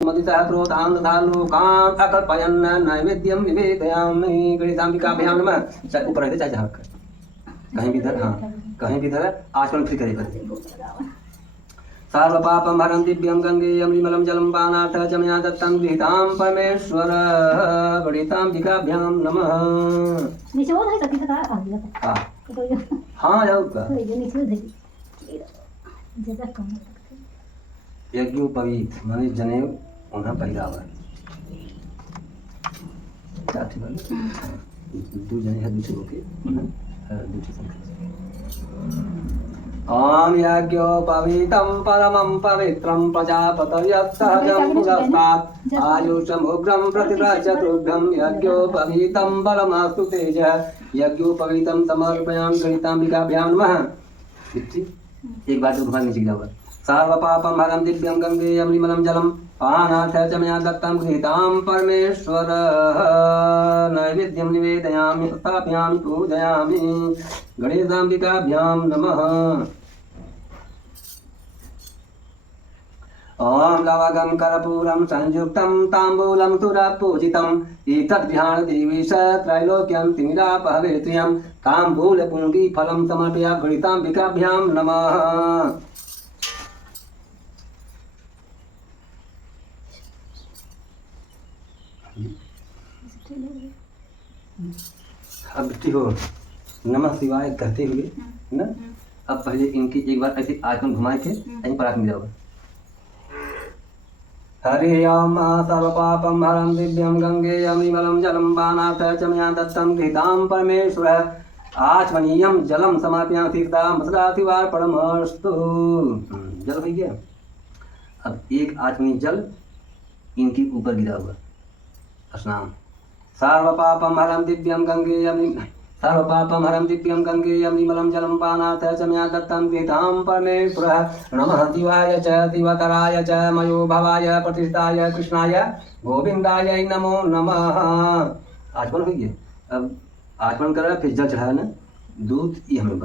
मदितः क्रोधान् तथा लोकान् अकल्पयन् नैवेद्यं निवेदयामि। गणेशाम्बिकाभ्यां नमः। चाहे ऊपर रहते चाहे जहाँ कहीं भी धर, हाँ कहीं भी धर, आचमन फिर करे सर्वपापं हरं दिव्यं गंगेयं निर्मलं जलं पानार्थं च मया दत्तं गृहीतां परमेश्वर गणेशाम्बिकाभ्यां नमः। हाँ जाऊँगा यज्ञोपवीत माने जनेऊ उन्हें पहिरावा दो जने है दूसरे के दूसरे संख्या ओम यज्ञोपवीतं परमं पवित्रं प्रजापतयत्सहजं पुरस्तात् आयुषमुग्रं प्रतिव्रजतुभ्यं यज्ञोपवीतं बलमस्तु तेज यज्ञोपवीतं समर्पयामि गणेशाम्बिकाभ्यां नमः। एक बार तो घुमा नीचे गिरा सर्वपापं हरं दिव्यं गंगेयं निर्मलं जलं पानार्थं च मया दत्तं गृहीतां परमेश्वर नैवेद्यं निवेदयामि स्थापयामि पूजयामि गणेशाम्बिकाभ्यां नमः। ओम लवगं कर्पूरं संयुक्तं ताम्बूलं तुरपूजितम् ईतद्ध्यानदेवीश त्रैलोक्यं तिमिरापहवेत्रियं ताम्बूलपुङ्गीफलं समर्पया गणेशाम्बिकाभ्यां नमः। अब हो नमः शिवाय कहते हुए ना, अब पहले इनकी एक बार ऐसे आचमन घुमाए के यहीं पर आके जाओगे। हरि ओम सर्वपापं हरं दिव्यं गंगेयं निर्मलं जलं पानार्थं च मया दत्तं गृहीतां परमेश्वर आचमनीयं जलं समर्पयामि तीर्थं मसदातिवार्पणमस्तु। जल हो गया। अब एक आचमनी जल इनके ऊपर गिरा हुआ स्नान। सर्वपापं हरं दिव्यं गंगेयं निर्मलं जलं पानार्थं च मया दत्तं गृहीतां परमेश्वर नमः शिवाय च दिवकराय च मयो भवाय प्रतिष्ठाय कृष्णाय गोविंदाय नमो नमः। आचमन हो गया। अब आचमन करा फिर जल चढ़ाया ना, दूध ये हमें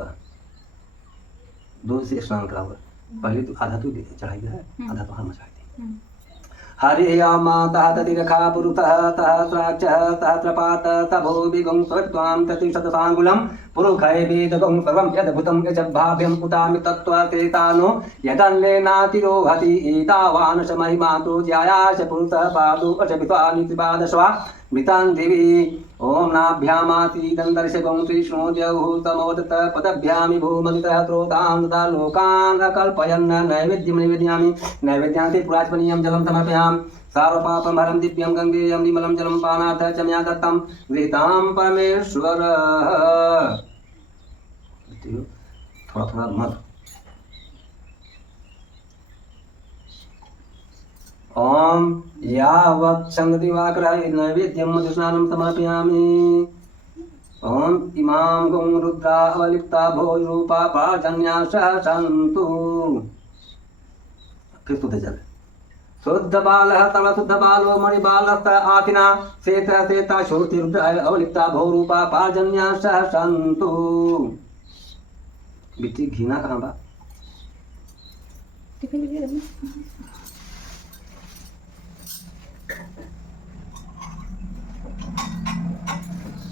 दूध से स्नान करा हुआ। पहले तो आधा तो चढ़ाई है, आधा तो हम चढ़ाते। हरि ओम तः तिरखा पुरुतः तः त्राक्षः तः त्रपात तभो विगुं त्वां ततिशतसाङ्गुलं पुरुखै वेदगुं सर्वं यद्भुतं यजभाभ्यं पुतामि तत्त्वतेतानो यदन्नेनातिरोहति एतावान् च महिमातो ज्यायाश पुरुषः पादो अचपित्वानि त्रिपादशवा मृतान् दिवि ओम नाभ्यामासीदन्दर्शकं कृष्णो द्यौः तमोदत पदभ्यामि भूमदितः क्रोधान् तथा लोकान् अकल्पयन् नैवेद्यं निवेदयामि नैवेद्यान्ते पुराचमनीयं जलं समर्पयामि। सर्वपापं हरं दिव्यं गंगेयं निर्मलं जलं पानार्थं च मया दत्तं गृहीतां परमेश्वर। थोड़ा थोड़ा मत ओम यावत् चन्द्रदिवाकरः नैवेद्यं मधुस्नानं समर्पयामि। ओम इमां गौं रुद्रा अवलिप्ता भोजरूपा पार्जन्यासः सन्तु। फिर शुद्ध जल शुद्ध बालः तल शुद्ध बालो मणिबालस्त आतिना श्वेता श्वेता श्रुति रुद्र अवलिप्ता भोरूपा पार्जन्यासः सन्तु। बिट्टी घीना कहाँ बा?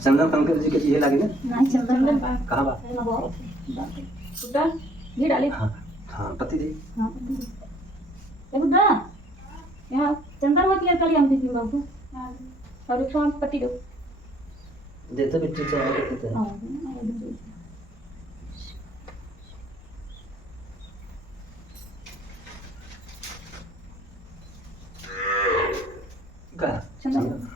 चंदन शंकर जी के ये लगे ना? नहीं चंदन कहाँ बा? बुड्ढा ये डाले। हाँ हाँ पत्ती दे। हाँ पत्ती दे। ये बुड्ढा यहाँ चंदन मत लिया कल हम भी बाबू। और एक साथ पत्ती दो। देते बिट्टी चाय देते हैं। क्या? चंदन।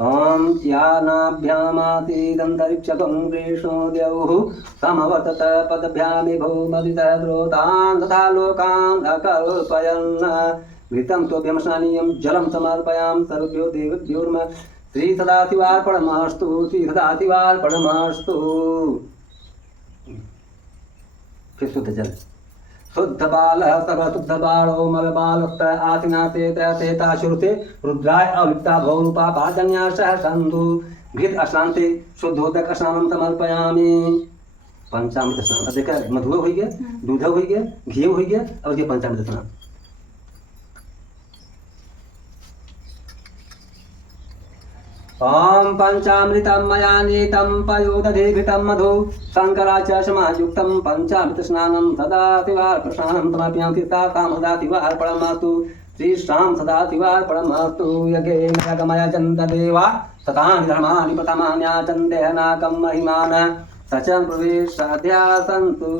ओम यानाभ्यामासीदन्तरिक्षकं कृष्णो द्यौः समवर्तत पदभ्यामि भूमदितः द्रोतान् तथा लोकान् अकल्पयन् घृतं तोभ्यं स्नानीयं जलं समर्पयामि सर्वेभ्यो देवेभ्योर्म श्री सदाशिवार्पणमस्तु श्री सदाशिवार्पणमस्तु। फिर शुद्ध जल शुद्ध बालः सर्वशुद्ध बालो मलबालस्त आसिना तेता श्रुते रुद्राय अवलिप्ता भौरूपा पाजन्यासः सन्धु घृत स्नान्ते शुद्धोदक स्नानं समर्पयामि। पंचामृत स्नान, अब देखा मधुओ हो गया, दूध हो गया, घी हो गया, और ये पंचामृत स्नान। ओम पंचामृतं मया नीतं पयोदधे घृतं मधु शंकराचार्य समायुक्तं पंचामृत स्नानं सदा शिवार्पणं समर्पयामि। तीर्थां सदा शिवार्पणमस्तु, श्रीशां सदा शिवार्पणमस्तु। यज्ञेन यज्ञमयजन्त देवा ततानि धर्माणि प्रथमान्याचन्ते नाकं महिमान सचं प्रवेशाद्या सन्तु।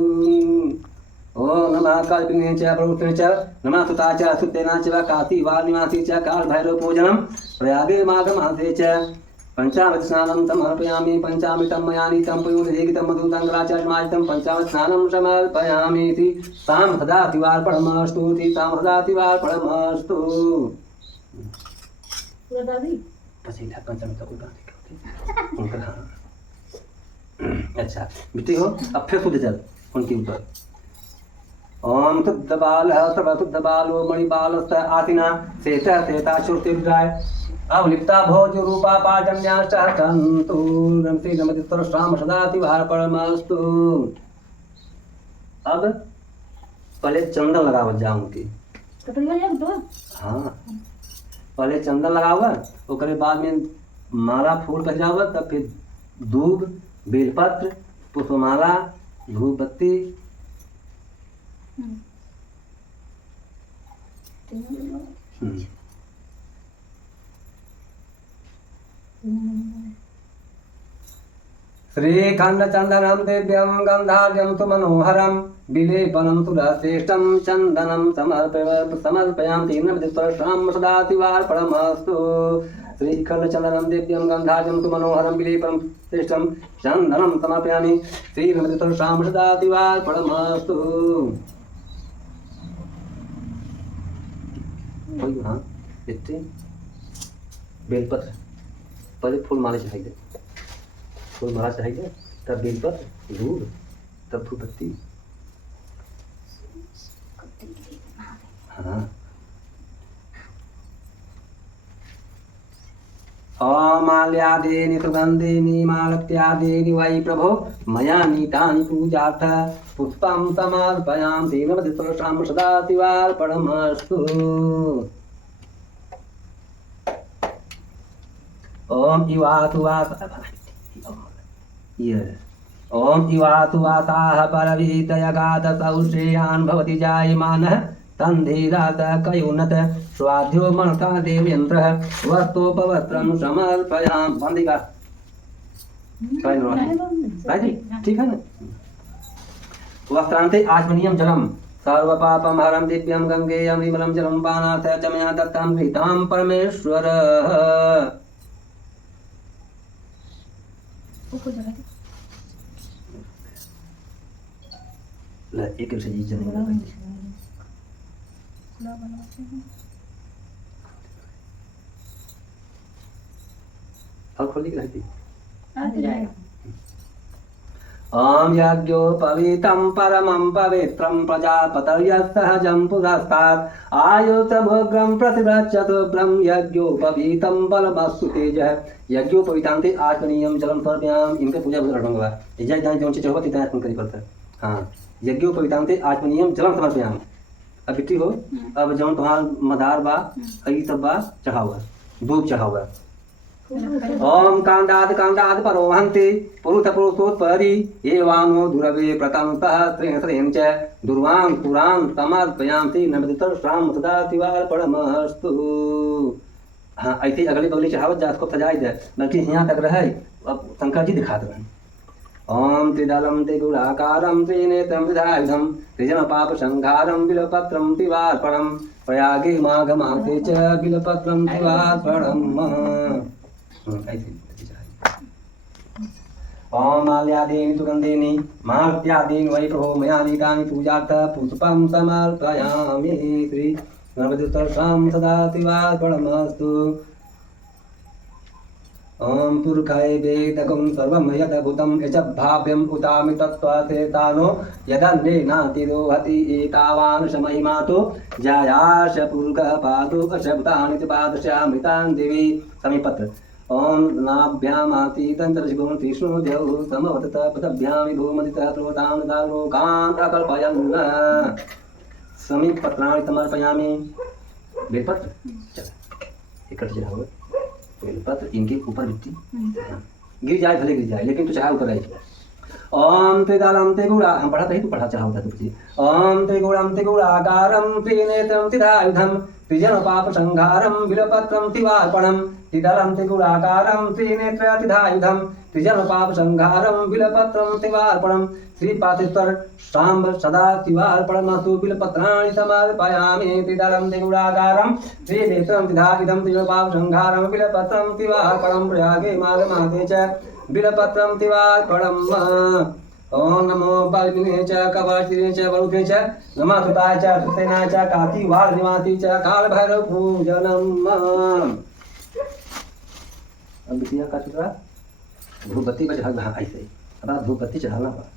ओम नमः कालपिने च प्रवृत्तिने च नमः सुता च सुतेना च काशी वानिवासी च काल भैरव पूजनम प्रयागे माघमासे च पंचामृत स्नानं समर्पयामि। पंचामृतं मया नीतं पयोदधेघृतं मधु शंकराचार्य समायुक्तं पंचामृत स्नानं समर्पयामि। तां सदा शिवार्पणमस्तु, तां सदा शिवार्पणमस्तु। पसीना पंचामृत को उनका हाँ। अच्छा मिट्टी हो, अब फिर शुद्ध जल उनके ऊपर। ओम शुद्धबालः सर्वशुद्धबालो मणिबालस्त आसिना शेषः शेषाशुर्तिर्गाय अवलिप्ता भोज रूपा पाजन्याश्च सन्तु। नमस्ते नमस्ते सर्वश्राम सदा शिवार्पणमस्तु। अब पहले चंदन लगावत जाओ उनकी। हाँ पहले चंदन लगावा, उसके बाद में माला फूल पहिरावा, तब फिर दूब बेलपत्र पुष्पमाला धूप बत्ती श्रीखंड चंदनम दिव्यम गंधार्यम तु मनोहरम विलेपनम तुलश्रेष्ठम चंदनम समर्पयामि। तीर्णविधिस्पर्शां सदा शिवार्पणमस्तु। श्रीखंड चंदनम दिव्यम गंधार्यम तु मनोहरम विलेपनम श्रेष्ठम चंदनम समर्पयामि। तीर्णविधिस्पर्शां सदा शिवार्पणमस्तु। हाँ इतने बेलपत्र पहले फूल माला चाहिए, फूल माला चाहिए, तब बेलपत्र दूध, तब धूप बत्ती। हाँ अमाल्यादीनि सुगंधीनि मालत्यादीनि वै प्रभो मया नीतानि पूजार्थ पुष्पं समर्पयामि। तीर्णविधिस्पर्शां सदा शिवार्पणमस्तु। ओम इवातु वासाः परवीतयगातसौश्रेयान् भवति जायमानः तन्धीरात कयुनत स्वाध्यो मनसा देवेन्द्रः वस्तोपवस्त्रं समर्पयामि। बंदिका ठीक है ना। वस्त्रान्ते आचमनीयं जलम सर्वपापं हरं दिव्यं गंगेयं निर्मलं जलं पानार्थ च मया दत्तं गृहीतां परमेश्वर। एक से जी और खोली की रहती ओम यज्ञोपवीतं परमं पवित्रं प्रजापतयः पुरस्तात् आयुषभोग्रं प्रतिव्रजतु ब्रह्म यज्ञोपवीतं बलमस्तु तेजः। यज्ञोपवीतान्ते आचमनीयं जलं समर्पयामि। इनके पूजा होगा जय जय जो चीज होगा तितना अर्पण करी पड़ता है। हाँ यज्ञोपवीतान्ते आचमनीयं जलं समर्पयामि। अब बिट्टी हो, अब जो तुम्हारा मदार बा ई सब बा चढ़ावा, धूप चढ़ावा। ओम कांडाद कांडाद परोहन्ति पुरुष पुरुषोत्परि एवानो दुरवे प्रतंतः त्रेण त्रेण च दुर्वां पुरां समर्पयामि। नमस्तें सदा शिवार्पणमस्तु। हाँ ऐसे अगले बगले चढ़ावत जा, इसको सजाई दे, बल्कि यहाँ तक रहे। अब शंकर जी दिखा दे। ओम त्रिदलं त्रिगुणाकारं त्रिनेत्रं त्रिधायुधं त्रिजनपापसंहारं बिल्वपत्रं शिवार्पणं प्रयागे माघमासे च बिल्वपत्रं शिवार्पणम्। ओम माल्यादीनि सुगंधीनि मालत्यादीनि वै प्रभो मया नीतानि पूजार्थ पुष्पं समर्पयामि। श्री गणपतिस्पर्शां सदा शिवार्पणमस्तु। ओम पुरुखाय वेदकं सर्वं यद्भूतं यजभाव्यम् उतामि तत्त्वसेतानो यदन्नेनातिरोहति एतावान् शमहिमातो जायाश पुरुखः पादो अशब्दानि च पादशामृतान् देवी। समीपत्र ओम नाभ्यामाति तंत्रशिवं विष्णुदेव समवतत पदभ्यां विभूमदितः प्रोतां दालोकान् प्रकल्पयन् समीप पत्राणि समर्पयामि। बेलपत्र इकट्ठे चढ़ाओगे बेलपत्र इनके ऊपर मिट्टी गिर जाए भले गिर जाए लेकिन तो चढ़ा ऊपर आएगी। ओम त्रिदलम त्रिगुणा हम पढ़ा ही तो पढ़ा चढ़ा होता तुझे। ओम त्रिगुणम त्रिगुणाकारम त्रिनेत्रम त्रिधायुधम त्रिजन पाप संहारम बिलपत्रम त्रिवार्पणम त्रिदलम त्रिगुणाकारम त्रिनेत्र त्रिधायुधम त्रिजन पाप संहारम बिलपत्रम त्रिवार्पणम श्रीपातेश्वर सांब सदा त्रिवार्पणमस्तु बिलपत्राणि समर्पयामि। त्रिदलम त्रिगुणाकारम त्रिनेत्रम त्रिधायुधम त्रिजन पाप संहारम बिलपत्रम त्रिवार्पणम प्रयागे माघमासे च बिलपत्रम त्रिवार्पणम्। ओम नमो पार्वतीने च कवचिने च वरुणे च नमः सुताय च सुतेनाय च कातिवार निवासी च काल भैरव पूजनम्। अब बिटिया का चुरा धूपबत्ती पर चढ़ा ऐसे अब धूपबत्ती चढ़ाना पड़ा।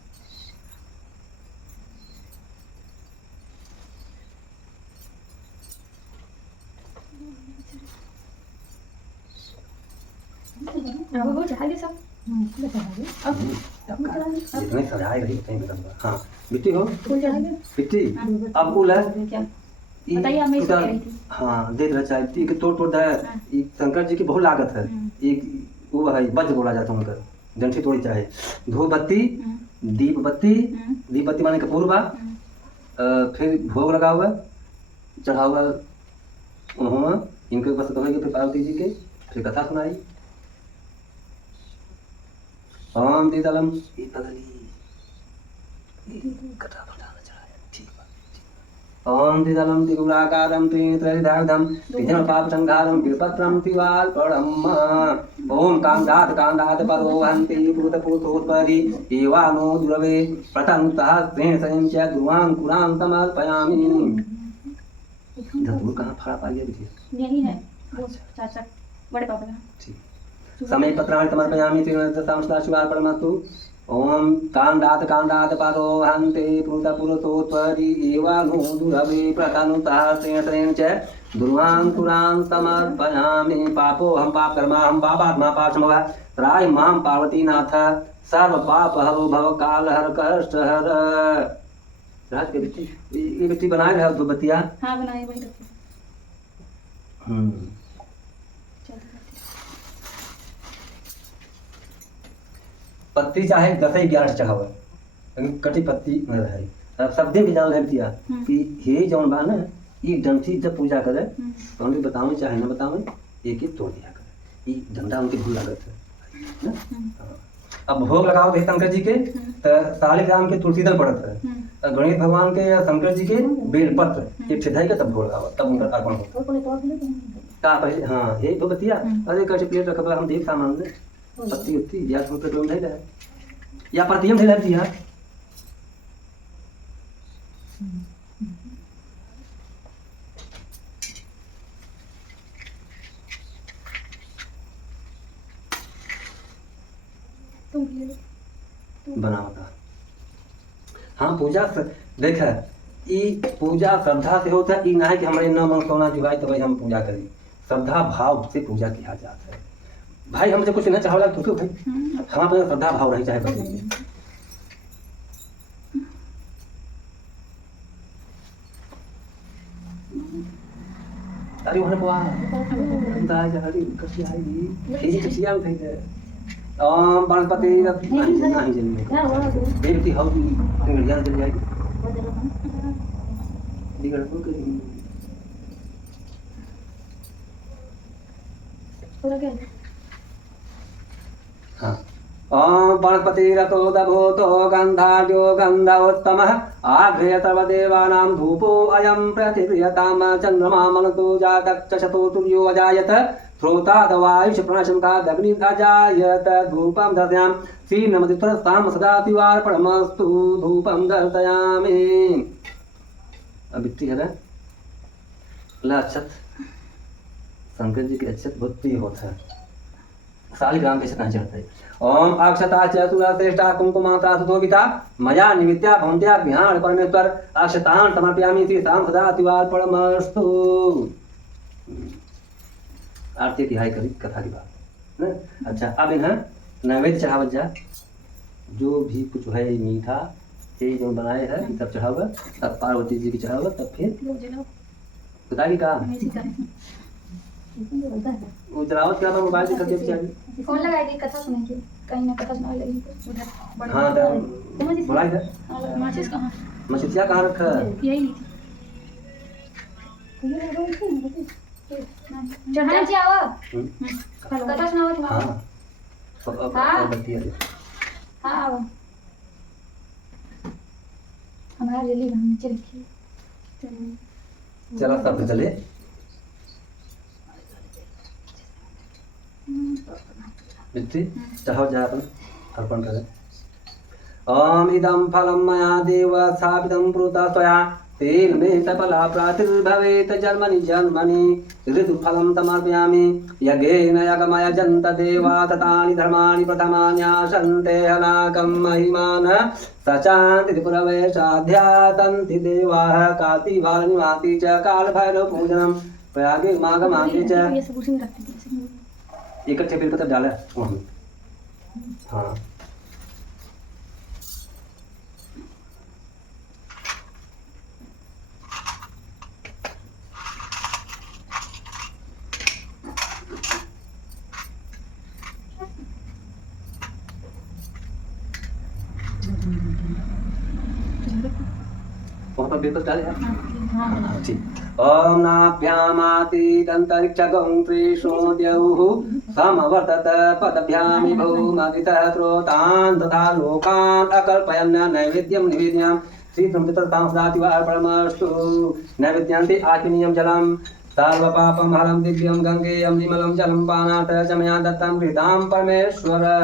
वो चढ़ाइए सब जितने सजाए रही उतने बताऊंगा। हाँ बिट्टी हो बिट्टी अब फूल है बताइए हमें इसको कह रही थी। हाँ दे दे चाहिए कि तोड़ तोड़ है। शंकर जी की बहुत लागत है। एक वो है वज्र बोला जाता है उनका जंठी तोड़ी चाहे धूप बत्ती दीप बत्ती माने कपूर फिर भोग लगा हुआ चढ़ा हुआ उन्होंने इनके ऊपर से फिर पार्वती जी के फिर कथा सुनाई। ओम त्रिदलम कथा बताना चाहिए ठीक है। ओम त्रिदलम त्रिगुणाकारम त्रिनेत्रधायुधम त्रिजन पाप संहारम बिलपत्रम त्रिवार्पणम्। ओम कांदात परो हन्ति भूतपूतोत्परि एवानो दुर्वे प्रतन्तः स्त्रेण च दुर्वांकुरां समर्पयामि। धतूर कहाँ फड़ा पा गया बिटिया? यही है वो चाचा बड़े पापा का। ठीक समय पत्राणि समर्पयामि त्रिनेत्रसंस्लाशिवार्पणमस्तु। ओम कांदात परो हन्ते भूतपूतोत्परि एवानो दुर्वे प्रतन्तः स्त्रेण च दुर्वांकुरां समर्पयामि। पापोऽहं पापकर्माहं पापात्मा पापसंभवः त्राहि मां पार्वतीनाथ सर्व पाप हरो भव काल हर कष्ट हर। रात के बिट्टी ये बिट्टी बनाए रहे दो बत्तियां। हाँ बनाए वही रखी। पत्ती चाहे 10-11 चढ़ावा लेकिन कटी पत्ती न रहे। अब सब दिन भी जान ले बिटिया कि हे जौन बा ना ये डंठी जब पूजा करे तो उन्हें बताओ चाहे ना बताओ एक एक तोड़ दिया करे। ये डंडा उनके भूल लागत है ना। अब भोग लगाओ थे शंकर जी के तो शालिग्राम के तुलसीदल पड़त है। गणेश भगवान के या शंकर जी के बेलपत्र एक छिदाई के तब भोग लगाओ तब उनका अर्पण होता का पहले। हाँ ये तो बतिया अरे कैसे प्लेट रखा हम देख सामान में पत्ती उत्ती या तो पेट्रोल नहीं रहा या प्रतियम नहीं रहती है। बनावता हाँ पूजा देख ई पूजा श्रद्धा से होता है। ना है कि हमारे न मन सोना जुगाई तो भाई हम पूजा करें। श्रद्धा भाव से पूजा किया जाता है। भाई हमसे कुछ न चाहो तो क्यों भाई हमारे पास श्रद्धा भाव रही चाहे बस। अरे वहां बुआ अंदाज हरी कसी आई ये कसिया में थे। ओम गणपति नहीं जन्मे देवती हाउ इंग्लियां चल जाएगी बिगड़ को करेंगे पूरा क्या हाँ। ओम गणपतिरतोदभूतो गन्धाढ्यो गन्धोत्तमः आघ्र्यतव देवानां धूपो अयं प्रतिक्रियताम चन्द्रमा मनतो जातक्षतो तुर्यो अजायत श्रोतादवायुष प्रणशंकादग्नि अजायत धूपं दर्शयाम श्रीनमतित्रस्तां सदा तिवार्पणमस्तु धूपं दर्शयामि। अब इतनी है ना अक्षत शंकर जी के अक्षत बहुत प्रिय होता है। शालिग्राम के छतना चढ़ते हैं। ओम अक्षता चतुरश्रेष्ठा कुंकुमाता सुशोभिता मया निमित्या भवन्त्या विहार परमेश्वर अक्षतान् समर्पयामि श्रीतां सदा तिवार्पणमस्तु। आरती की हाई करी कथा की बात ना? अच्छा अब इन्हें नैवेद्य चढ़ावत जा, जो भी कुछ है मीठा ये जो बनाए है ये सब चढ़ावा, तब पार्वती जी की चढ़ावा, तब फिर बताइए का वो जलावत क्या मोबाइल दिखा के बेचारी फोन लगाएगी कथा सुनेगी, कहीं ना कथा सुनाई लगेगी उधर। हाँ बोला है माचिस कहाँ? मछलियाँ कहाँ रखा है? यही चढ़ाई जावा कथा सुनावत हाँ हाँ अब बत्ती है हाँ आओ हमारा जल्दी नीचे रखिए। चलो सब चले मिट्टी चढ़ाओ जा अपन अर्पण करें। ओम इदं फलं मया देव स्थापितं पुरतः त्वया तेन मे सफला प्रातिर्भवेत् जन्मनि जन्मनि ऋतुफलं समर्पयामि यज्ञेन यज्ञमयजन्त देवा ततानि धर्माणि प्रथमान्यासन्ते हनाकं महिमान सचान्ति त्रिपुरवेशाध्यासन्ति देवाः कातिवानिमाति च कालभैरवपूजनं प्रयागे माघमागे च ये सब उसी में रखती थी। इकट्ठे बेल पत्र डाला वहाँ हाँ वहाँ पर बेल पत्र डाले हाँ ठीक। ओम नाभ्यामातीदन्तरिक्षगं त्रिशूद्यौः समवर्तत पदभ्यामि भूमगितः स्रोतान् तथा लोकान् अकल्पयन् नैवेद्यं निवेद्यां श्रीसंततां सदातिवार्पणमस्तु। नैवेद्यान्ते आचमनीयं जलं सर्वपापं हरं दिव्यं गङ्गेयं निर्मलं जलं पानात् च मया दत्तं प्रीतां परमेश्वरः।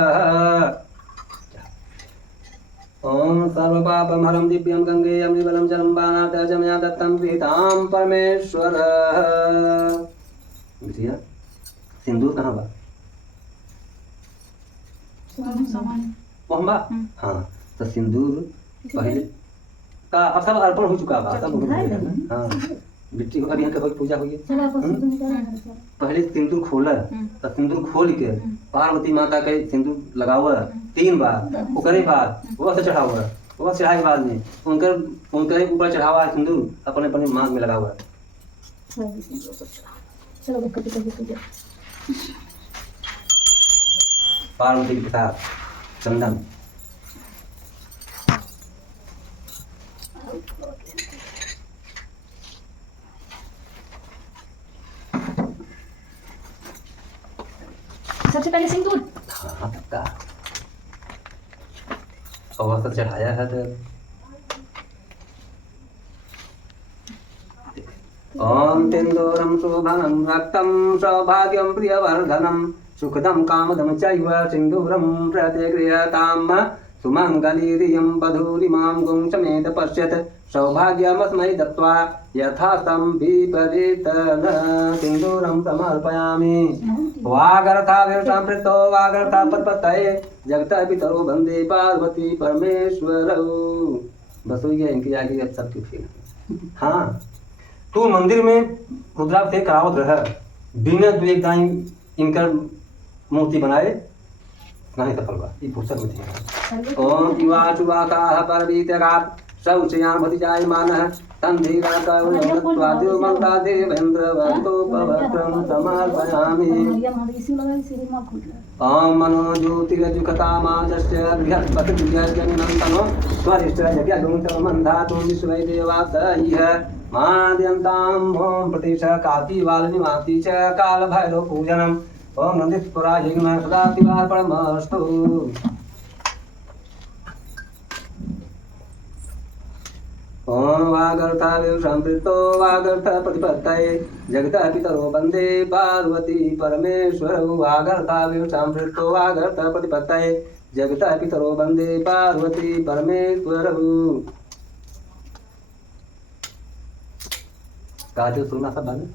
ओम सर्वपापं हरं दिव्यं गङ्गेयं निर्मलं जलं पानात् च मया दत्तं प्रीतां परमेश्वरः। बिटिया सिंदूर कहाँ बा? वहाँ बा? हाँ तो सिंदूर पहले का अब सब अर्पण हो चुका बा, सब हो गया ना। हाँ बिट्टी अब यहाँ के पूजा हुई पहले सिंदूर खोला तो सिंदूर खोल के पार्वती माता के सिंदूर लगावा 3 बार ओकरे बाद वो से चढ़ावा वो चढ़ाए के बाद में उनके ऊपर चढ़ावा सिंदूर अपने अपने मांग में लगावा। पार्वती के साथ चंदन सबसे पहले सिंदूर हाँ पक्का और सब चढ़ाया है तो ओम तिंदूरम शोभनम रक्तम सौभाग्यम प्रियवर्धनम सुखदम कामदम चैव सिंदूरम प्रतिगृह्यताम सुमंगलीरियं वधूरिमां गुं समेत पश्यत् सौभाग्यमस्मै दत्त्वा यथा संविपरीतन सिंदूरं समर्पयामि। वागर्थाविष्टां प्रीतो वागर्था पतये जगतः पितरो वन्दे पार्वती परमेश्वरौ। बस हो गया इनके आगे अब सबके फेल। हाँ तू मंदिर में रुद्राभिषेक करावत रह बिना तू एक टाइम इनकर मूर्ति बनाए नहीं सफल बा ये पुस्तक में दिया। ओम इवाचुवाकाः परवीतगात् शौचयान भतिजायमानः तन्धीरा करुणत्वाद्यो मंत्रादेवेन्द्र वस्तोपवक्रं समर्पयामि। ओम मनो ज्योतिरजुखतामाजस्य बृहस्पतिर्जनिनं तनो स्वरिष्ठयज्ञगुं मन्धातुं विश्वै देवादयः माद्यन्तां ओम प्रतीश कातिवालनिवाति च कालभैरवपूजनम् ओम नंदीपुराय सदातिवार्पणमस्तु। ओम वागर्थाविव संपृक्तो वागर्थ प्रतिपत्तये जगतः पितरो वन्दे पार्वती परमेश्वरौ। वागर्थाविव संपृक्तो वागर्थ प्रतिपत्तये जगतः पितरो वन्दे पार्वती परमेश्वरौ। गाजो सुनना सब बने।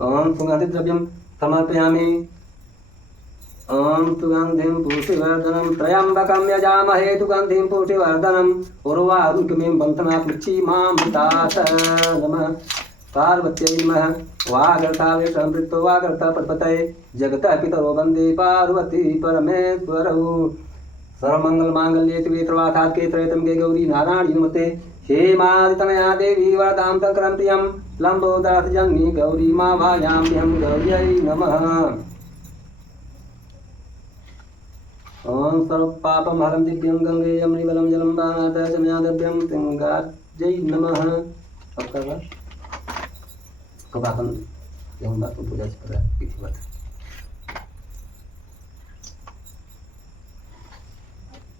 ओम सुगंधिद्रव्यं समर्पयामि। ओम सुगंधिं पुष्टिवर्धनं त्र्यंबकं यजामहे सुगंधिं पुष्टिवर्धनम् उर्वारुकमिं बन्धनात् मुच्चिमामृतात् नमः। पार्वत्यै नमः वागर्तावे संवृत्तो वागर्ता पद्मतये जगतः पितरो वन्दे पार्वती परमेश्वरौ सर्वमङ्गलमाङ्गल्ये शिवे सर्वार्थसाधके त्र्यम्बके गौरी नारायणी नमस्ते हेमादितनया देवी वरदां शङ्करं प्रियं लम्बोदरजननी गौरी मा भायाम्यहं गौर्यै नमः ॐ सर्वपापं हरं दिव्यं गङ्गेयं निर्मलं जलं बाणादशम्यादभ्यं सिंहार्यै नमः। अब करवा कब अपन एवं बात पूजा से पता विधिवत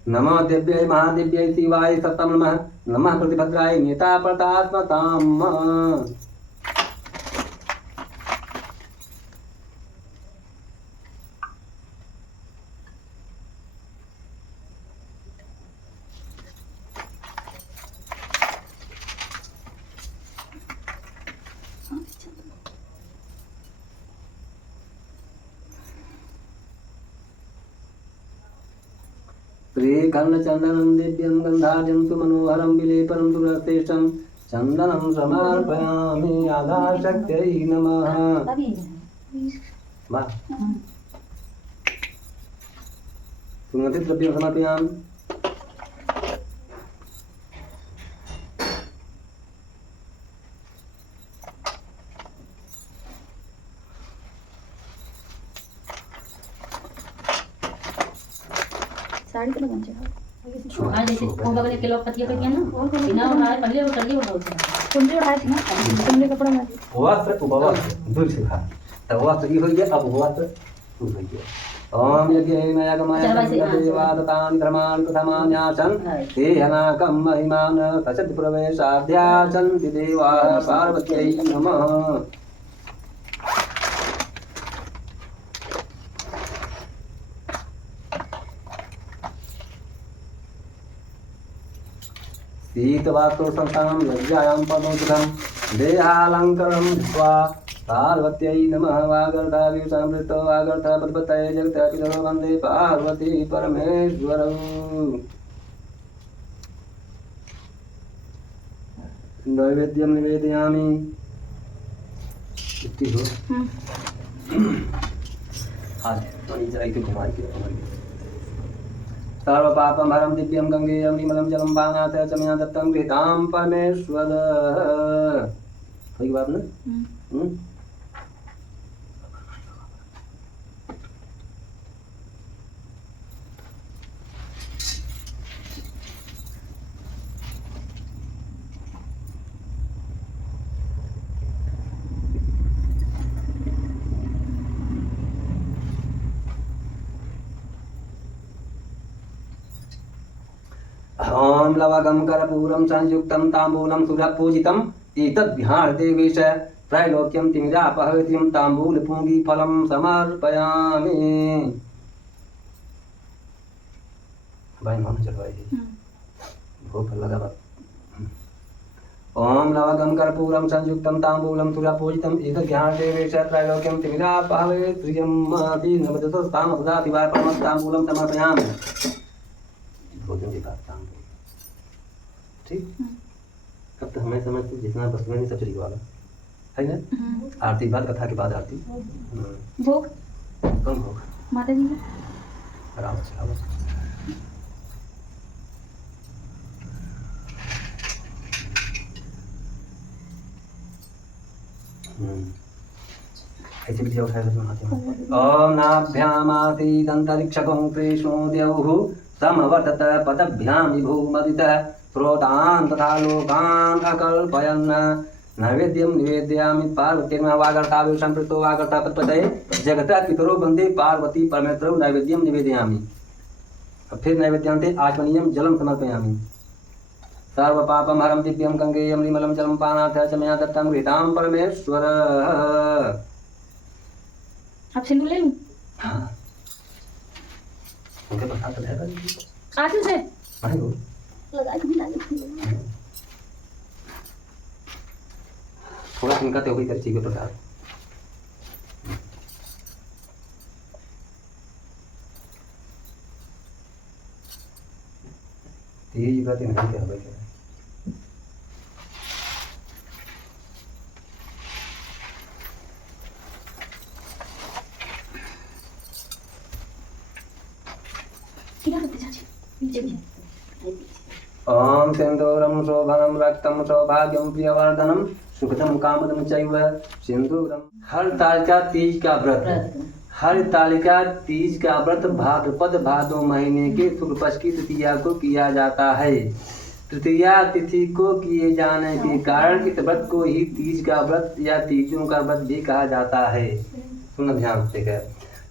नमः देव्यै महादेव्यै शिवाय सततं नमः नमः प्रतिभद्राय नेता प्रतात्मताम् श्रीकर्णचन्दनं दिव्यं गन्धाढ्यं सुमनोहरं विलेपनं सुरश्रेष्ठं चन्दनं समर्पयामि आधारशक्त्यै नमः। सुगन्धिद्रव्यं समर्पयामि। साड़ी तो लगन चाहिए हाँ जैसे वो बगल के लोग पतिया पे किया ना बिना उठाए पहले वो कर लिया उठाओ कुंडली उठाए थी ना कुंडली कपड़ा में वस्त्र उपवास दूर से खा तब वस्त्र ये हो गया अब वस्त्र दूर हो गया ओम यज्ञेन यागमय देवादतानि धर्माणि प्रथमान्यासन् ते अनाकं महिमान सचति प्रवेशाध्यासन्ति देवाः पार्वत्यै नमः। शीतवातो संस्थानं लज्जायां पदोषधं देहालङ्करणं ध्वा पार्वत्यै नमः। वागर्धाविव संवृत्तो वागर्धा पद्मतये जगतः पितरो वन्दे पार्वती परमेश्वरौ। नैवेद्यं निवेदयामि। इति हो आज थोड़ी जरा इधर घुमा के सर्वपापं हरं दिव्यं गङ्गेयं निर्मलं जलं बाणात् च मया दत्तं गृहीतां परमेश्वर। कोई बात ना ओम लवगं कर्पूरं संयुक्तं ताम्बूलं सुरपूजितम् एतद्ध्यानदेवेश त्रैलोक्यं तिमिरापहृतिं ताम्बूलपूगीफलं समर्पयामि। भाई मान चलवाई भोग लगा बात। ओम लवगं कर्पूरं संयुक्तं ताम्बूलं सुरपूजितम् एतद्ध्यानदेवेश त्रैलोक्यं तिमिरापहृतिं नवदतस्तां सदा दिवार परमस्ताम्बूलं समर्पयामि। भोजन के बाद ताम्बूल ठीक। अब तो हमें समझते जितना बस में सब चली वाला है ना। आरती बाद कथा के बाद आरती भोग कौन भोग माता जी आराम से आओ। ऐसे भी दिया उठाया ओम नाभ्यामासीदन्तरिक्षकं कृष्णो द्यौः समवर्तत पदभ्यां विभूमदितः स्रोतान् तथा लोकान् अकल्पयन्। नैवेद्यं निवेदयामि पार्वती वागर्ताविव संपृक्तो वागर्ता पद्मतये जगतः पितरो वन्दे पार्वती परमेश्वरौ नैवेद्यं निवेदयामि। अब फिर नैवेद्यान्ते आचमनीयं जलं समर्पयामि। सर्वपापं हरं दिव्यं गङ्गेयं निर्मलं जलं पानात् च मया दत्तं गृहीतां परमेश्वर। आप सिंदूर ले लूं हाँ उनके प्रसाद तो है आगे से नहीं हो लगा के भी डाले थोड़ा इनका तो कोई तरह के प्रसाद ये बात नहीं क्या है ओम सिंदूरम शोभनम रक्तम सौभाग्यम प्रियवर्धनम सुखदम कामदम चैव सिंदूरम। हर तालिका तीज का व्रत, हर तालिका तीज का व्रत भाद्रपद भादो महीने के शुक्ल पक्ष की तृतीया को किया जाता है। तृतीया तिथि को किए जाने के कारण इस व्रत को ही तीज का व्रत या तीजों का व्रत भी कहा जाता है। सुनना ध्यान से,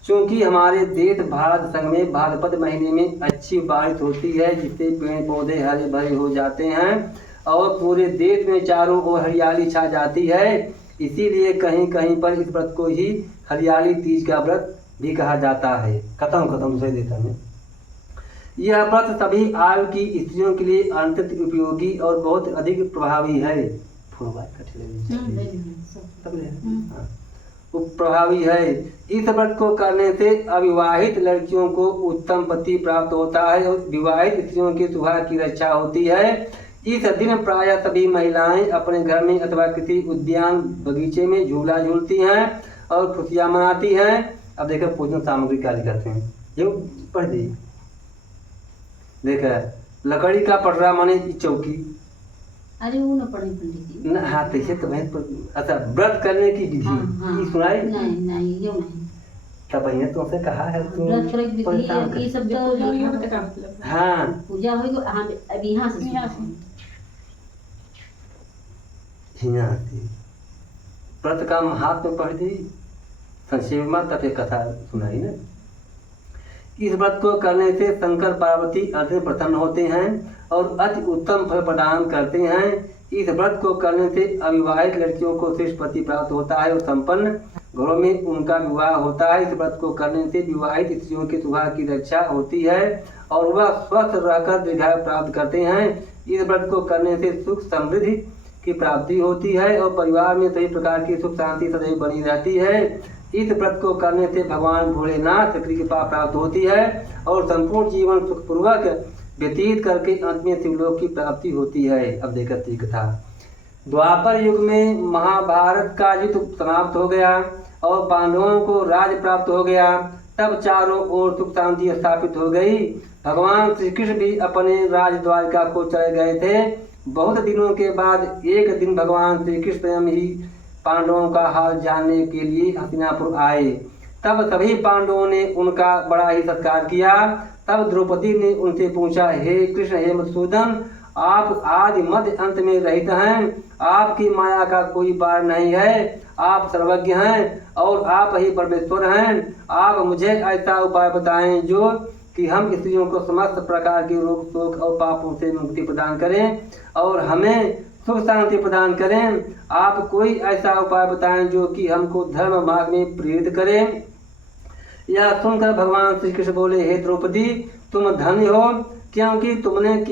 क्योंकि हमारे देश भारत संघ में भाद्रपद महीने में अच्छी बारिश होती है, जिससे पेड़ पौधे हरे भरे हो जाते हैं और पूरे देश में चारों ओर हरियाली छा जाती है। इसीलिए कहीं कहीं पर इस व्रत को ही हरियाली तीज का व्रत भी कहा जाता है। खत्म सही देता मैं। यह व्रत सभी आयु की स्त्रियों के लिए अत्यंत उपयोगी और बहुत अधिक प्रभावी है। प्रभावी है। इस व्रत को करने से अविवाहित लड़कियों को उत्तम पति प्राप्त होता है और विवाहित स्त्रियों की सुबह की रक्षा होती है। इस दिन प्रायः सभी महिलाएं अपने घर में अथवा किसी उद्यान बगीचे में झूला झूलती हैं और खुशियां मनाती हैं। अब देखो पूजन सामग्री क्या लिखते हैं, ये पढ़ दी। देखा लकड़ी का पटरा माने चौकी। अरे वो न पढ़े पंडित जी। हाँ तैसे तो अच्छा व्रत करने की विधि ये सुनाई नहीं ये नहीं। तब ये तो से कहा है तुम व्रत करे की विधि ये सब तो हाँ पूजा होई हां अभी यहां से व्रत का महात्म्य पढ़ दी, संक्षेप में तब एक कथा सुनाई ना। इस व्रत को करने से शंकर पार्वती अति प्रसन्न होते हैं और अति उत्तम फल प्रदान करते हैं। इस व्रत को करने से अविवाहित लड़कियों को श्रेष्ठ पति प्राप्त होता है और संपन्न घरों में उनका विवाह होता है। इस व्रत को करने से विवाहित स्त्रियों की सुबह की रक्षा होती है और वह स्वस्थ रहकर दीर्घायु प्राप्त करते हैं। इस व्रत को करने से सुख समृद्धि की प्राप्ति होती है और परिवार में सभी प्रकार की सुख शांति सदैव बनी रहती है। इस व्रत को करने से भगवान भोलेनाथ की कृपा प्राप्त होती है और संपूर्ण जीवन सुखपूर्वक व्यतीत करके अंत में शिवलोक की प्राप्ति होती है। अब देखते कथा। द्वापर युग में महाभारत का युद्ध समाप्त हो गया और पांडवों को राज्य प्राप्त हो गया। तब चारों ओर सुख शांति स्थापित हो गई। भगवान श्री कृष्ण भी अपने राज द्वारिका को चले गए थे। बहुत दिनों के बाद एक दिन भगवान श्री कृष्ण स्वयं ही पांडवों का हाल जानने के लिए हस्तिनापुर आए। तब सभी पांडवों ने उनका बड़ा ही सत्कार किया। तब द्रौपदी ने उनसे पूछा, हे कृष्ण हे मधुसूदन, आप आदि मध्य अंत में रहित हैं, आपकी माया का कोई पार नहीं है, आप सर्वज्ञ हैं और आप ही परमेश्वर हैं। आप मुझे ऐसा उपाय बताएं जो कि हम स्त्रियों को समस्त प्रकार के रोग शोक और पापों से मुक्ति प्रदान करें और हमें सुख शांति प्रदान करें। आप कोई ऐसा उपाय बताएं जो कि हमको धर्म मार्ग में प्रेरित करे। यह सुनकर भगवान श्री कृष्ण बोले, हे द्रौपदी, तुम धन्य हो, क्योंकि तुमने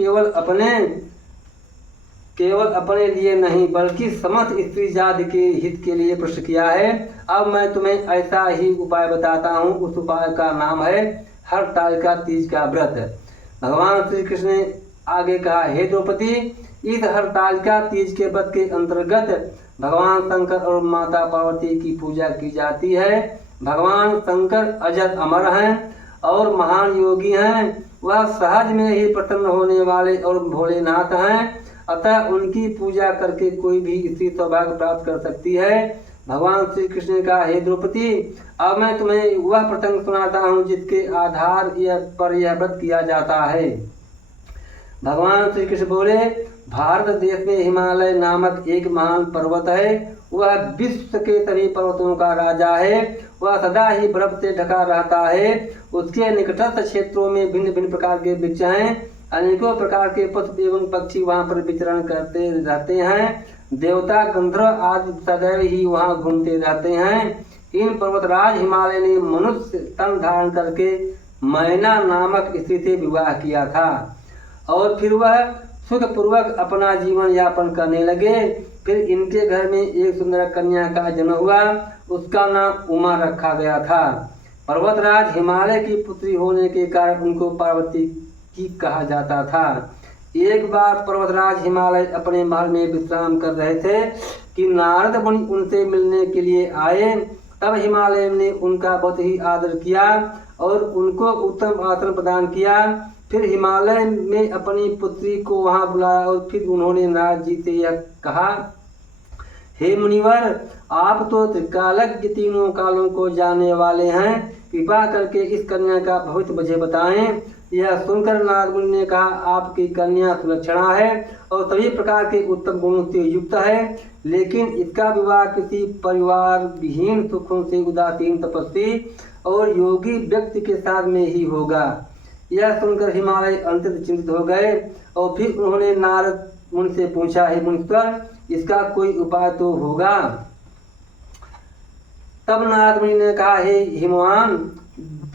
केवल अपने लिए नहीं बल्कि समस्त स्त्री जाति के हित के लिए प्रश्न किया है। अब मैं तुम्हें ऐसा ही उपाय बताता हूँ। उस उपाय का नाम है हरतालिका तीज का व्रत। भगवान श्री कृष्ण ने आगे कहा, हे द्रौपदी, इस हरतालिका तीज के व्रत के अंतर्गत भगवान शंकर और माता पार्वती की पूजा की जाती है। भगवान शंकर अजर अमर हैं और महान योगी हैं। वह सहज में ही प्रसन्न होने वाले और भोलेनाथ हैं। अतः उनकी पूजा करके कोई भी स्त्री सौभाग्य प्राप्त कर सकती है। भगवान श्री कृष्ण ने कहा, हे द्रौपदी, अब मैं तुम्हें वह प्रसंग सुनाता हूँ जिसके आधार पर यह व्रत किया जाता है। भगवान श्री कृष्ण बोले, भारत देश में हिमालय नामक एक महान पर्वत है। वह विश्व के सभी पर्वतों का राजा है। वह सदा ही बर्फ से ढका रहता है। उसके निकटस्थ क्षेत्रों में भिन्न भिन्न प्रकार के वृक्ष हैं। अनेकों प्रकार के पशु एवं पक्षी वहाँ पर विचरण करते रहते हैं। देवता गंधर्व आदि सदैव ही वहाँ घूमते रहते हैं। इन पर्वतराज हिमालय ने मनुष्य तन धारण करके मैना नामक स्त्री से विवाह किया था और फिर वह सुखपूर्वक अपना जीवन यापन करने लगे। फिर इनके घर में एक सुंदर कन्या का जन्म हुआ। उसका नाम उमा रखा गया था। पर्वतराज हिमालय की पुत्री होने के कारण उनको पार्वती की कहा जाता था। एक बार पर्वतराज हिमालय अपने महल में विश्राम कर रहे थे कि नारद मुनि उनसे मिलने के लिए आए। तब हिमालय ने उनका बहुत ही आदर किया और उनको उत्तम आसन प्रदान किया। फिर हिमालय में अपनी पुत्री को वहां बुलाया और फिर उन्होंने नारद जी से यह कहा, हे मुनिवर, आप तो त्रिकालज्ञ तीनों कालों को जानने वाले हैं, कृपा करके इस कन्या का भविष्य मुझे बताएं। यह सुनकर नारद मुनि ने कहा, आपकी कन्या सुलक्षणा है और सभी प्रकार के उत्तम गुणों से युक्त है, लेकिन इसका विवाह किसी परिवार विहीन, सुखों से उदासीन तपस्वी और योगी व्यक्ति के साथ में ही होगा। यह सुनकर हिमालय अत्यंत चिंतित हो गए और फिर उन्होंने नारद मुनि से पूछा, हे मुनीश्वर, इसका कोई उपाय तो होगा। तब नारद मुनि ने कहा, हे हिमवान,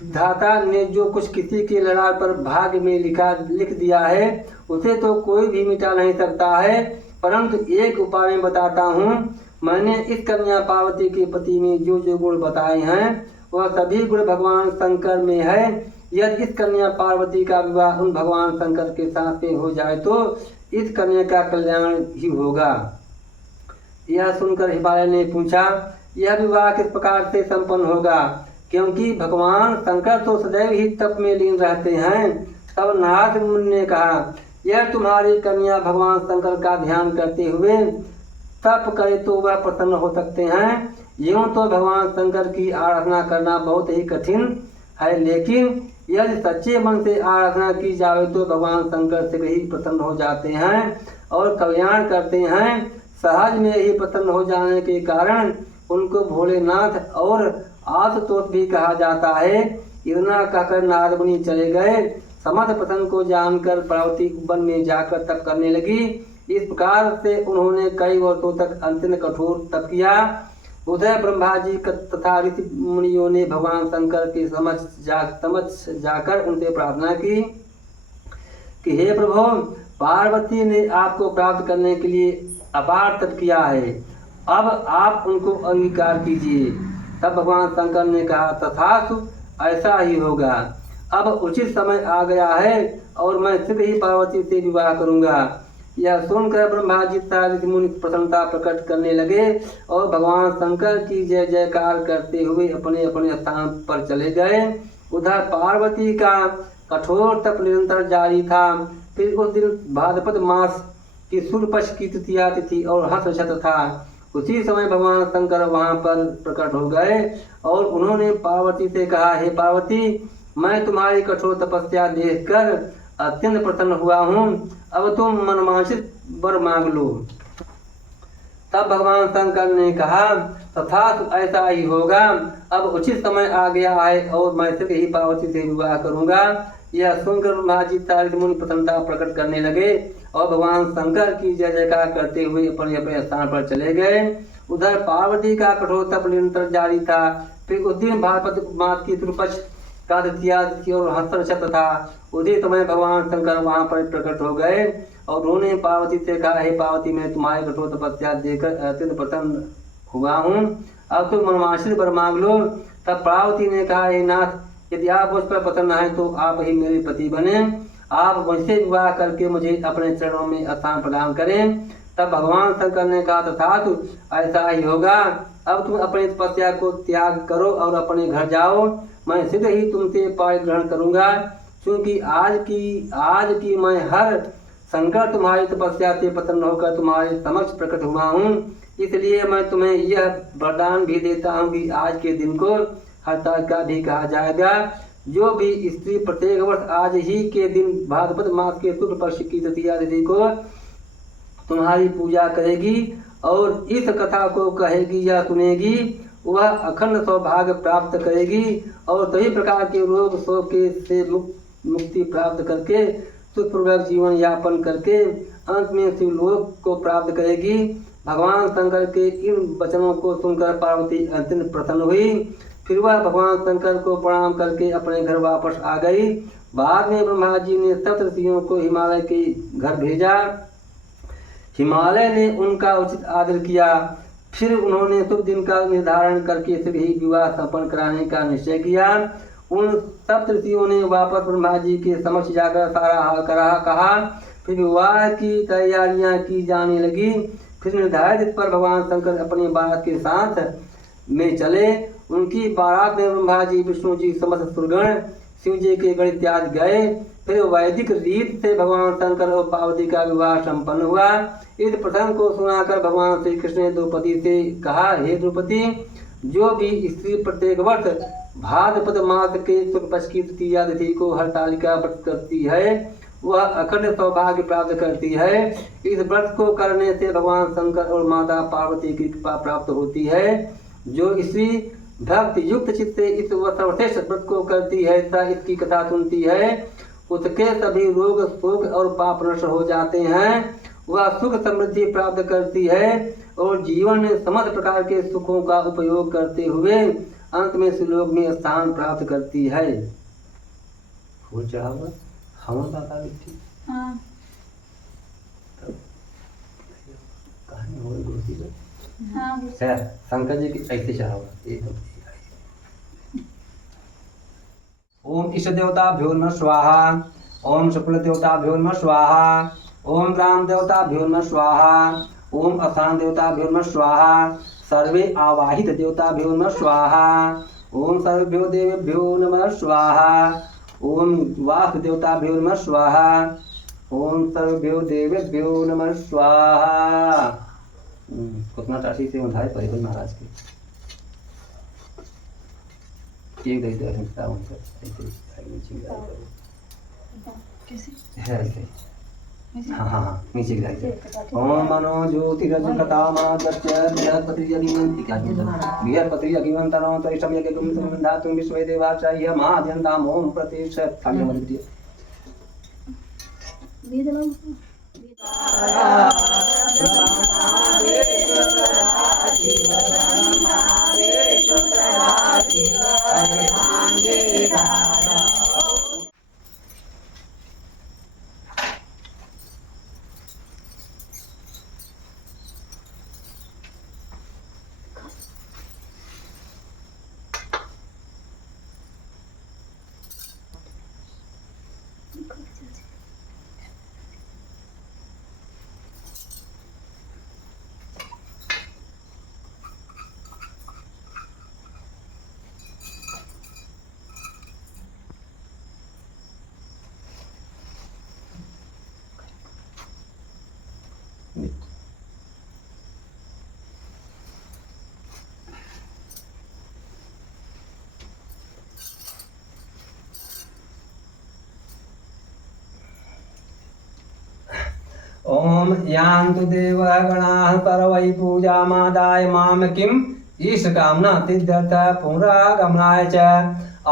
धाता ने जो कुछ किसी के ललाट पर भाग्य में लिख दिया है उसे तो कोई भी मिटा नहीं सकता है, परंतु एक उपाय मैं बताता हूँ। मैंने इस कन्या पार्वती के पति में जो जो गुण बताए हैं वह सभी गुण भगवान शंकर में है। यदि इस कन्या पार्वती का विवाह उन भगवान शंकर के साथ में हो जाए तो इस कन्या का कल्याण ही होगा। यह सुनकर हिमालय ने पूछा, यह विवाह किस प्रकार से संपन्न होगा, क्योंकि भगवान शंकर तो सदैव ही तप में लीन रहते हैं। तब नारद मुनि ने कहा, यह तुम्हारी कन्या भगवान शंकर का ध्यान करते हुए तप करे तो वह प्रसन्न हो सकते हैं। यूं तो भगवान शंकर की आराधना करना बहुत ही कठिन है, लेकिन यदि सच्चे मन से आराधना की जाए तो भगवान शंकर से ही प्रसन्न हो जाते हैं और कल्याण करते हैं। सहज में ही प्रसन्न हो जाने के कारण उनको भोलेनाथ और आशुतोष भी कहा जाता है। इतना कहकर नारद मुनि चले गए। समस्त प्रसंग को जानकर पार्वती वन में जाकर तप करने लगी। इस प्रकार से उन्होंने कई वर्षों तक अत्यंत कठोर तप किया। उधर ब्रह्मा जी तथा ऋषि मुनियों ने भगवान शंकर के समक्ष जाकर उनसे प्रार्थना की कि हे प्रभु, पार्वती ने आपको प्राप्त करने के लिए अपार तप किया है, अब आप उनको अंगीकार कीजिए। तब भगवान शंकर ने कहा, तथास्तु, ऐसा ही होगा। अब उचित समय आ गया है और मैं शीघ्र ही पार्वती से विवाह करूंगा। यह सुनकर ब्रह्मा जी तथा ऋषि मुनि प्रसन्नता प्रकट करने लगे और भगवान शंकर की जय जयकार करते हुए अपने अपने स्थान पर चले गए। उधर पार्वती का कठोर तप निरंतर जारी था। फिर उस दिन भाद्रपद मास की शुक्ल पक्ष की तृतीया तिथि और हर्षशत था। उसी समय भगवान शंकर वहां पर प्रकट हो गए और उन्होंने पार्वती से कहा, हे पार्वती, मैं तुम्हारी कठोर तपस्या देखकर अत्यंत प्रसन्न हुआ हूँ, अब तुम मनवांछित वर मांग लो। तब भगवान शंकर ने कहा, तथास्तु, ऐसा ही होगा। अब उचित समय आ गया है और मैं शीघ्र ही पार्वती से विवाह करूंगा। यह सुनकर ब्रह्मा जी तथा ऋषि मुनि प्रसन्नता प्रकट करने लगे और भगवान शंकर की जय जयकार करते हुए अपने अपने स्थान पर चले गए। उधर पार्वती का कठोर तप निरंतर जारी था। फिर उस दिन भाद्रपद मास की शुक्ल पक्ष का तृतीया तिथि और हर्षशत था। उसी समय भगवान शंकर वहां पर प्रकट हो गए और उन्होंने पार्वती से कहा, हे पार्वती, मैं तुम्हारी कठोर तपस्या देखकर अत्यंत प्रसन्न हुआ हूँ, अब तुम मनवांछित वर मांग लो। तब पार्वती ने कहा, हे नाथ, यदि आप मुझ पर प्रसन्न हैं तो आप ही मेरे पति बने। आप मुझसे विवाह करके मुझे अपने चरणों में स्थान प्रदान करें। तब भगवान शंकर ने कहा, तथास्तु, ऐसा ही होगा। अब तुम अपनी तपस्या को त्याग करो और अपने घर जाओ। मैं शीघ्र ही तुमसे परिग्रहण करूंगा, क्योंकि आज की मैं हर शंकर तुम्हारी तपस्या से प्रसन्न होकर तुम्हारे समक्ष प्रकट हुआ हूँ। इसलिए मैं तुम्हें यह वरदान भी देता हूँ कि आज के दिन को हरतालिका भी कहा जाएगा। जो भी स्त्री प्रत्येक वर्ष आज ही के दिन भाद्रपद मास के शुक्ल पक्ष की तृतीया तिथि को तुम्हारी पूजा करेगी और इस कथा को कहेगी या सुनेगी, वह अखंड सौभाग्य प्राप्त करेगी और सभी प्रकार के रोग शोक से मुक्ति प्राप्त करके सुखपूर्वक जीवन यापन करके अंत में शिवलोक को प्राप्त करेगी। भगवान शंकर के इन वचनों को सुनकर पार्वती अत्यंत प्रसन्न हुई। फिर वह भगवान शंकर को प्रणाम करके अपने घर वापस आ गई। बाद में ब्रह्मा जी ने सप्त ऋषियों को हिमालय के घर भेजा। हिमालय ने उनका उचित आदर किया। फिर उन्होंने शुभ दिन का निर्धारण करके शीघ्र ही विवाह संपन्न कराने का निश्चय किया। उन सप्त ऋषियों ने वापस ब्रह्मा जी के समक्ष जाकर सारा हाल कहा। फिर विवाह की तैयारियां की जाने लगी। फिर निर्धारित पर भगवान शंकर अपनी बारात के साथ में चले। उनकी बारात में ब्रह्मा जी, विष्णु जी, समस्त सुरगण, शिव जी के गणित त्याग गए। फिर वैदिक रीत से भगवान शंकर और पार्वती का विवाह संपन्न हुआ। इस प्रसंग को सुनाकर भगवान श्री कृष्ण ने द्रौपदी से कहा, हे द्रौपदी, जो भी स्त्री प्रत्येक वर्ष भाद्रपद मास के शुक्ल पक्ष की तृतीया तिथि को हरतालिका व्रत करती है, वह अखंड सौभाग्य प्राप्त करती है। इस व्रत को करने से भगवान शंकर और माता पार्वती की कृपा प्राप्त होती है। जो स्त्री भक्ति युक्त चित्त से इस सर्वश्रेष्ठ व्रत को करती है तथा इसकी कथा सुनती है, उसके सभी रोग शोक और पाप नष्ट हो जाते हैं। वह सुख समृद्धि प्राप्त करती है और जीवन में समस्त प्रकार के सुखों का उपयोग करते हुए अंत में सुलोक में स्थान प्राप्त करती है। फूल चढ़ा हुआ हवा बाबा थी। हाँ कहानी हो गई हाँ शंकर जी की ऐसे चढ़ा हुआ एकदम। ओम इष्ट देवताभ्यो नमः स्वाहा, ओम शुक्ल देवताभ्यो नमः स्वाहा, ओम राम देवताभ्यो नमः स्वाहा, ओम असान देवताभ्यो नमः स्वाहा, सर्वे आवाहित देवताभ्यो नमः स्वाहा, ओम सर्वेभ्यो देवेभ्यो नमः स्वाहा, ओम वासु देवताभ्यो नमः स्वाहा, ओम सर्वेभ्यो देवेभ्यो नमः स्वाहा। कुतना चाची से उठाए परिवल महाराज के एक दे दे हिंसा उनसे नीचे है ऐसे। हाँ हाँ हाँ नीचे गिराई थे। ओम मनो ज्योतिरजकतामादस्य बृहस्पति यज्ञमंति बृहस्पति यज्ञमंतनो तो इष्टम यज्ञ गुम संबंधातुम विश्वे देवाचार्य महाद्यन्ताम ओम प्रतिष्ठित काव्यमंत्रिय ओम यान्तु देवगणाः सर्वै पूजामादाय मां किम् ईशकामना सिद्ध्यर्थ पुनरागमनाय च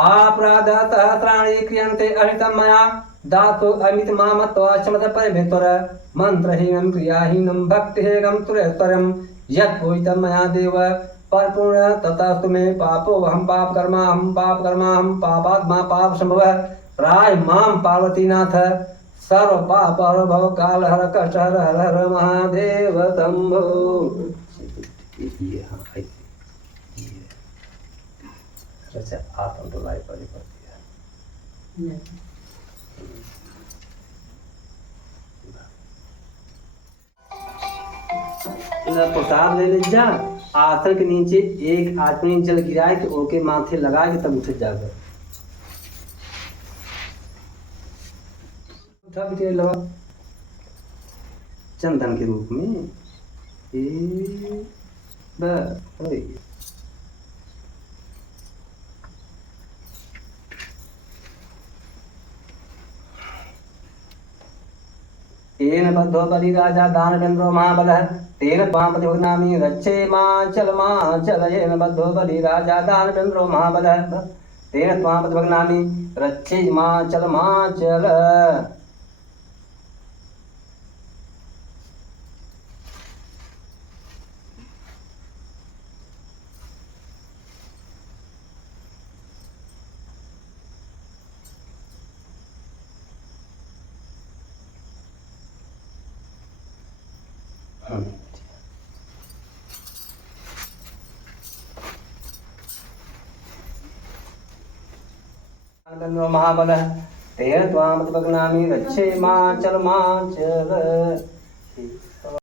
आपराधसहस्राणि क्रियन्ते अहितं मया दातो अमित मामत्वाश्चमत परमेश्वर मंत्रहीनं क्रियाहीनं भक्तिहेगं तुरेश्वरं यत्पूजितं मया देव परिपूर्ण ततस्तु मे पापो हम पाप पापात्मा पाप संभवः प्राय मां पार्वतीनाथ सर्व पाप भव काल हर कष्ट हर हर हर महादेव शंभो। ये हाँ ऐसे अच्छा आप हम तो लाइव पढ़ी पड़ती है। प्रसाद ले ले जा, आसन के नीचे एक आदमी जल गिराए के ओके माथे लगा के तब उठ जाकर लगा चंदन के रूप में तेन बद्धो बलि राजा दानवेन्द्रो महाबलः तेन त्वां प्रतिभग्नामि रक्षे माचल येन बद्धो बलि राजा दानवेन्द्रो महाबलः तेन त्वां प्रतिभग्नामि रक्षे माचल। महाबलः तेन त्वां प्रतिभग्नामि रक्षे माचल।